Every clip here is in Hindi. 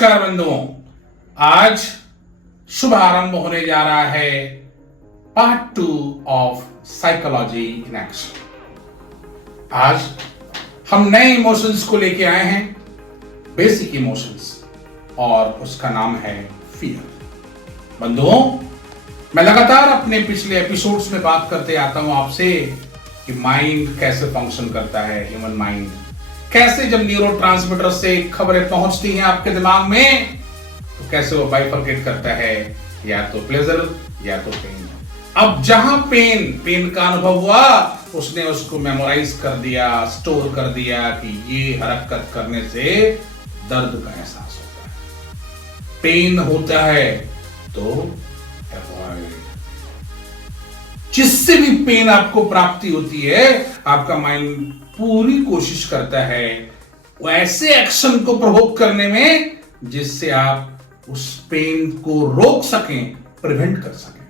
नमस्कार बंधुओं, आज शुभ आरंभ होने जा रहा है part 2 of psychology in action. आज हम नए इमोशंस को लेके आए हैं, बेसिक इमोशंस, और उसका नाम है फियर। बंधुओं, मैं लगातार अपने पिछले एपिसोड्स में बात करते आता हूं आपसे कि माइंड कैसे फंक्शन करता है, ह्यूमन माइंड कैसे, जब न्यूरोट्रांसमीटर से खबरें पहुंचती हैं आपके दिमाग में, तो कैसे वो बाइफरकेट करता है, या तो प्लेजर या तो पेन। अब जहां पेन का अनुभव हुआ, उसने उसको मेमोराइज कर दिया, स्टोर कर दिया कि ये हरकत करने से दर्द का एहसास होता है। पेन होता है तो अवॉइड, जिससे भी पेन आपको प्राप्ति होती है, आपका माइंड पूरी कोशिश करता है वो ऐसे एक्शन को प्रोवोक करने में जिससे आप उस पेन को रोक सकें, प्रिवेंट कर सकें।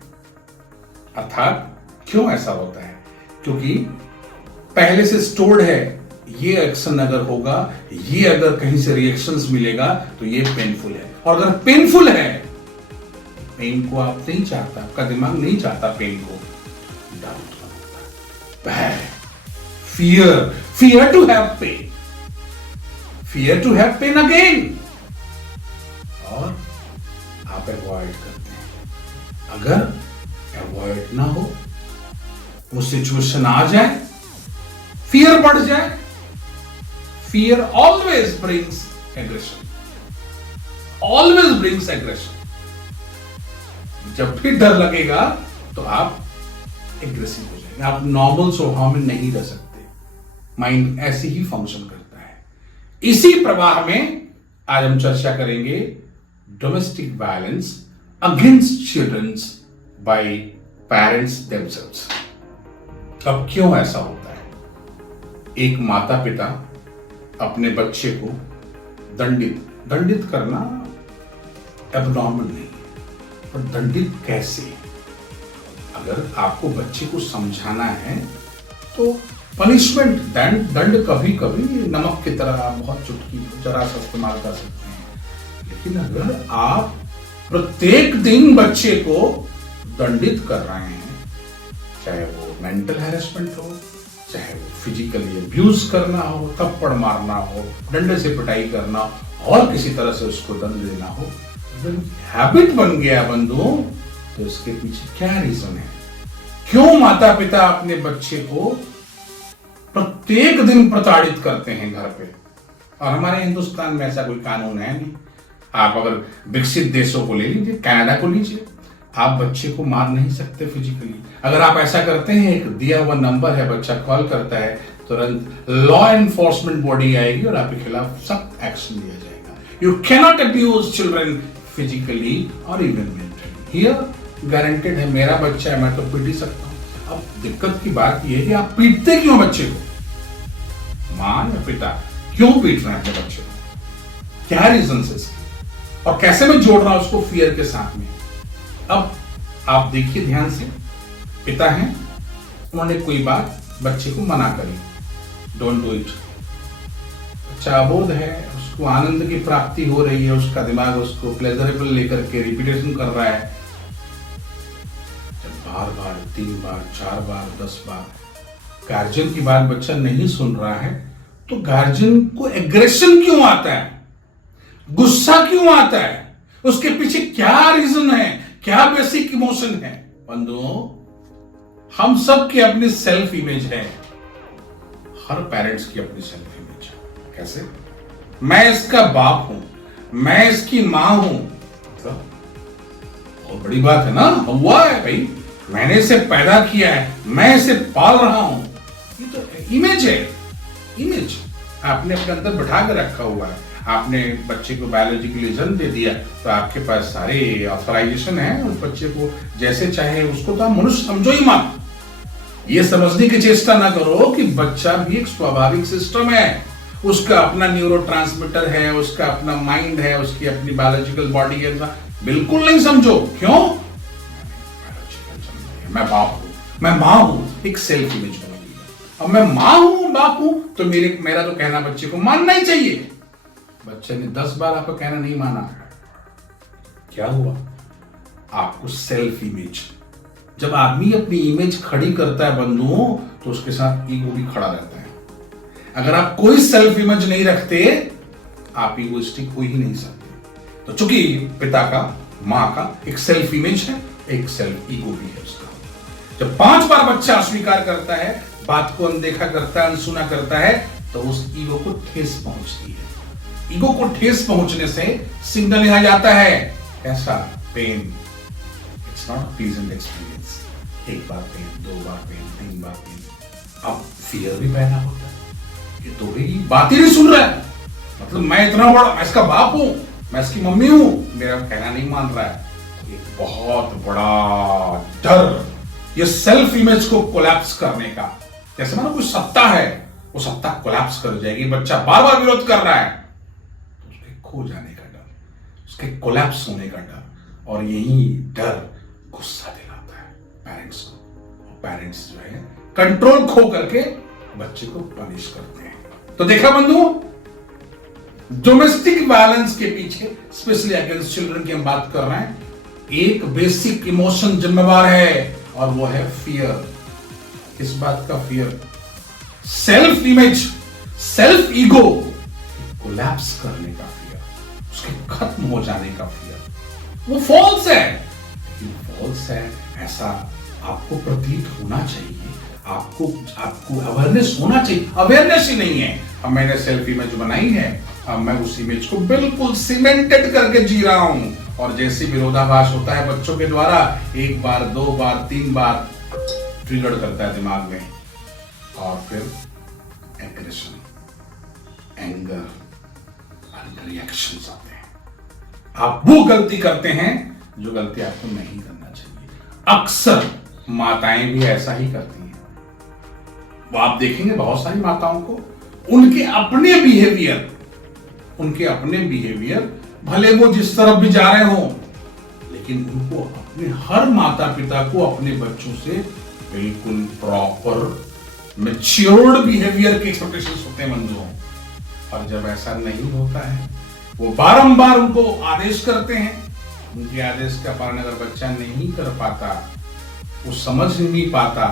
अर्थात क्यों ऐसा होता है? क्योंकि पहले से स्टोर्ड है, ये एक्शन अगर होगा, ये अगर कहीं से रिएक्शंस मिलेगा तो ये पेनफुल है, और अगर पेनफुल है, पेन को आप नहीं चाहता, आपका दिमाग नहीं चाहता पेन को, डाउट होता है, fear to have pain, fear to have pain again, और आप अवॉइड करते हैं। अगर अवॉइड ना हो, वो सिचुएशन आ जाए, फियर बढ़ जाए, fear always brings aggression, always brings aggression. जब भी डर लगेगा तो आप एग्रेसिव हो जाएंगे, आप नॉर्मल स्वभाव में नहीं रह सकते। माइंड ऐसे ही फंक्शन करता है। इसी प्रवाह में आज हम चर्चा करेंगे domestic violence against childrens by parents themselves. अब क्यों ऐसा होता है? एक माता पिता अपने बच्चे को दंडित करना एबनॉर्मल नहीं है, पर दंडित कैसे? अगर आपको बच्चे को समझाना है तो पनिशमेंट, दंड कभी कभी नमक की तरह बहुत चुटकी जरा सा इस्तेमाल कर सकते हैं। लेकिन अगर आप प्रत्येक दिन बच्चे को दंडित कर रहे हैं, चाहे वो मेंटल हैरेसमेंट हो, चाहे वो फिजिकली अब्यूज करना हो, थप्पड़ मारना हो, डंडे से पिटाई करना, और किसी तरह से उसको दंड देना हो, अगर हैबिट बन गया बंधुओं, तो इसके पीछे क्या रीजन है? क्यों माता पिता अपने बच्चे को प्रत्येक दिन प्रताड़ित करते हैं घर पे? और हमारे हिंदुस्तान में ऐसा कोई कानून है नहीं। आप अगर विकसित देशों को ले लीजिए, कनाडा को लीजिए, आप बच्चे को मार नहीं सकते फिजिकली। अगर आप ऐसा करते हैं, एक दिया हुआ नंबर है, बच्चा कॉल करता है, तुरंत लॉ एनफोर्समेंट बॉडी आएगी और आपके खिलाफ सख्त एक्शन लिया जाएगा। You cannot abuse children physically और इवन मेंटली। हियर गारंटेड है, मेरा बच्चा है, मैं तो पीट ही सकता हूं। अब दिक्कत की बात यह है कि आप पीटते क्यों बच्चे को? मां या पिता क्यों पीट रहे हैं अपने बच्चे को? क्या रीजन है इसके? और कैसे मैं जोड़ रहा हूं उसको फियर के साथ में? अब आप देखिए ध्यान से, पिता हैं, उन्होंने कोई बात बच्चे को मना करी, डोंट डू इट। बच्चा अबोध है, उसको आनंद की प्राप्ति हो रही है, उसका दिमाग उसको प्लेजरेबल लेकर के रिपीटेशन कर रहा है। बार बार, 3 बार, 4 बार, 10 बार गार्जियन की बात बच्चा नहीं सुन रहा है, तो गार्जियन को एग्रेशन क्यों आता है? गुस्सा क्यों आता है? उसके पीछे क्या रीजन है? क्या बेसिक इमोशन है? बंधुओं, हम सब की अपनी सेल्फ इमेज है, हर पेरेंट्स की अपनी सेल्फ इमेज है। कैसे? मैं इसका बाप हूं, मैं इसकी मां हूं, बहुत बड़ी बात है ना, हुआ है भाई, मैंने इसे पैदा किया है, मैं इसे पाल रहा हूं। ये तो इमेज है, इमेज आपने अपने अंदर बैठा के रखा हुआ है। आपने बच्चे को बायोलॉजिकली जन्म दे दिया, तो आपके पास सारे ऑथराइजेशन है उस बच्चे को जैसे चाहे उसको तो आप मनुष्य समझो ही मत। ये समझने की चेष्टा ना करो कि बच्चा भी एक स्वाभाविक सिस्टम है, उसका अपना न्यूरोट्रांसमीटर है, उसका अपना माइंड है, उसकी अपनी बायोलॉजिकल बॉडी है। बिल्कुल नहीं समझो। क्यों? मैं बाप हूं, मैं मां हूं, एक सेल्फ इमेज बनेगी। अब मैं मां हूं, बाप हूं, तो मेरा तो कहना बच्चे को मानना ही चाहिए। बच्चे ने 10 बार आपका कहना नहीं माना, क्या हुआ? आपको सेल्फ इमेज, जब आदमी अपनी इमेज खड़ी करता है बंधुओं, तो उसके साथ ईगो भी खड़ा रहता है। अगर आप कोई सेल्फ इमेज नहीं रखते, आप ईगोइस्टिक हो ही नहीं सकते। तो चूंकि पिता का, मां का एक सेल्फ इमेज है, एक सेल्फ ईगो भी है उसका। जब 5 बार बच्चा अस्वीकार करता है, बात को अनदेखा करता है, अनसुना करता है, तो उस ईगो को ठेस पहुंचती है। ईगो को ठेस पहुंचने से सिग्नल यहां जाता है, कैसा? Pain. It's not pleasant experience. 1 बार पेन, 2 बार पेन, 3 बार पेन। अब फियर भी पैदा होता है, ये तो भाई बात ही नहीं सुन रहा है, मतलब मैं इतना बड़ा, मैं इसका बाप हूं, मैं इसकी मम्मी हूं, मेरा कहना नहीं मान रहा है। एक बहुत बड़ा डर, ये सेल्फ इमेज को कोलैप्स करने का, जैसे मानो कोई सत्ता है, वो सत्ता कोलैप्स कर जाएगी। बच्चा बार बार विरोध कर रहा है, तो उसके खो जाने का डर, उसके कोलैप्स होने का डर, और यही डर गुस्सा दिलाता है पेरेंट्स को। पेरेंट्स जो है कंट्रोल खो करके बच्चे को पनिश करते हैं। तो देखा बंधुओं, डोमेस्टिक वायलेंस के पीछे, स्पेशली अगेंस्ट चिल्ड्रन की हम बात कर रहे हैं, एक बेसिक इमोशन जिम्मेवार है, और वो है फियर। किस बात का fear? Self image, self ego collapse करने का फियर, उसके खत्म हो जाने का फियर। वो फॉल्स है, लेकिन फॉल्स है ऐसा आपको प्रतीत होना चाहिए, आपको अवेयरनेस होना चाहिए। अवेयरनेस ही नहीं है। अब मैंने सेल्फ इमेज बनाई है, अब मैं उस इमेज को बिल्कुल सीमेंटेड करके जी रहा हूं, और जैसे विरोधाभास होता है बच्चों के द्वारा, 1 बार, 2 बार, 3 बार ट्रिगर करता है दिमाग में, और फिर एग्रेशन, एंगर, रिएक्शंस आते हैं। आप वो गलती करते हैं जो गलती आपको नहीं करना चाहिए। अक्सर माताएं भी ऐसा ही करती हैं। वो आप देखेंगे बहुत सारी माताओं को, उनके अपने बिहेवियर भले वो जिस तरफ भी जा रहे हो, लेकिन उनको अपने हर माता पिता को अपने बच्चों से बिल्कुल प्रॉपर मैच्योर्ड बिहेवियर के एक्सपेक्टेशंस होते हैं बंधुओं। और जब ऐसा नहीं होता है, वो बारंबार उनको आदेश करते हैं, उनके आदेश का पालन अगर बच्चा नहीं कर पाता, वो समझ नहीं पाता,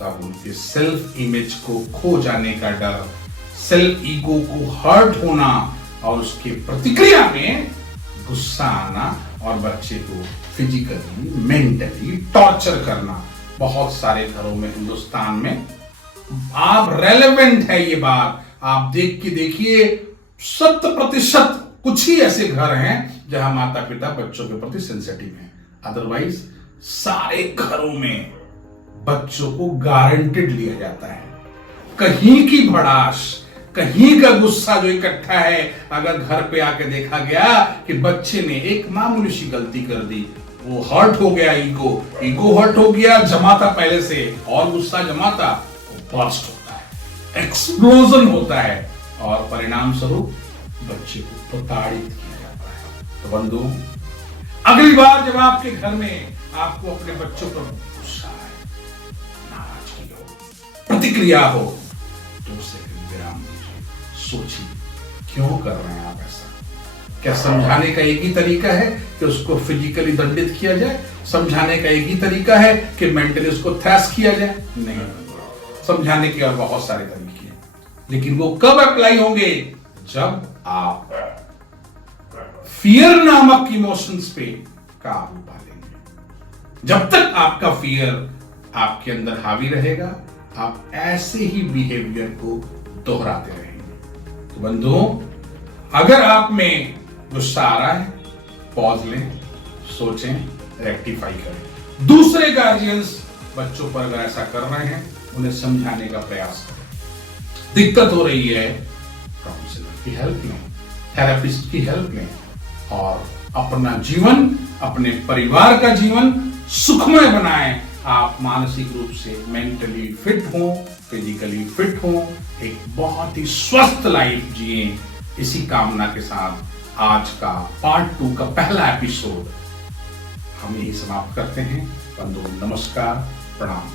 तब उनके सेल्फ इमेज को खो जाने का डर, सेल्फ ईगो को हर्ट होना, और उसके प्रतिक्रिया में गुस्सा आना, और बच्चे को फिजिकली, मेंटली टॉर्चर करना। बहुत सारे घरों में हिंदुस्तान में, आप रेलेवेंट है ये बात, आप देख के देखिए, 100% कुछ ही ऐसे घर हैं जहां माता पिता बच्चों के प्रति सेंसिटिव हैं। अदरवाइज सारे घरों में बच्चों को गारंटेड लिया जाता है। कहीं की भड़ास, कहीं का गुस्सा जो इकट्ठा है, अगर घर पे आके देखा गया कि बच्चे ने एक मामूली सी गलती कर दी, वो हर्ट हो गया, ईगो हर्ट हो गया, जमा था पहले से, और गुस्सा जमा था, वो बर्स्ट होता है, एक्सप्लोजन होता है, और परिणाम स्वरूप बच्चे को प्रताड़ित किया जाता है। तो बंधु, अगली बार जब आपके घर में आपको अपने बच्चों पर गुस्सा आए, नाराजगी हो, प्रतिक्रिया हो, तो उसे विराम दीजिए, सोचिए क्यों कर रहे हैं आप ऐसा। क्या समझाने का एक ही तरीका है कि उसको फिजिकली दंडित किया जाए? समझाने का एक ही तरीका है कि मेंटली उसको थ्रैश किया जाए? नहीं, समझाने के और बहुत सारे तरीके हैं, लेकिन वो कब अप्लाई होंगे? जब आप फियर नामक इमोशंस पे काबू पा लेंगे। जब तक आपका फियर आपके अंदर हावी रहेगा, आप ऐसे ही बिहेवियर को दोहराते रहेंगे। तो बंधुओं, अगर आप में गुस्सा आ रहा है, पॉज लें, सोचें, रेक्टिफाई करें। दूसरे गार्जियंस बच्चों पर अगर ऐसा कर रहे हैं, उन्हें समझाने का प्रयास करें। दिक्कत हो रही है, काउंसलर की हेल्प लें, थेरेपिस्ट की हेल्प लें, और अपना जीवन, अपने परिवार का जीवन सुखमय बनाएं। आप मानसिक रूप से मेंटली फिट हो, फिजिकली फिट हो, एक बहुत ही स्वस्थ लाइफ जिए। इसी कामना के साथ आज का पार्ट 2 का पहला एपिसोड हम यही समाप्त करते हैं। बंधु, नमस्कार, प्रणाम।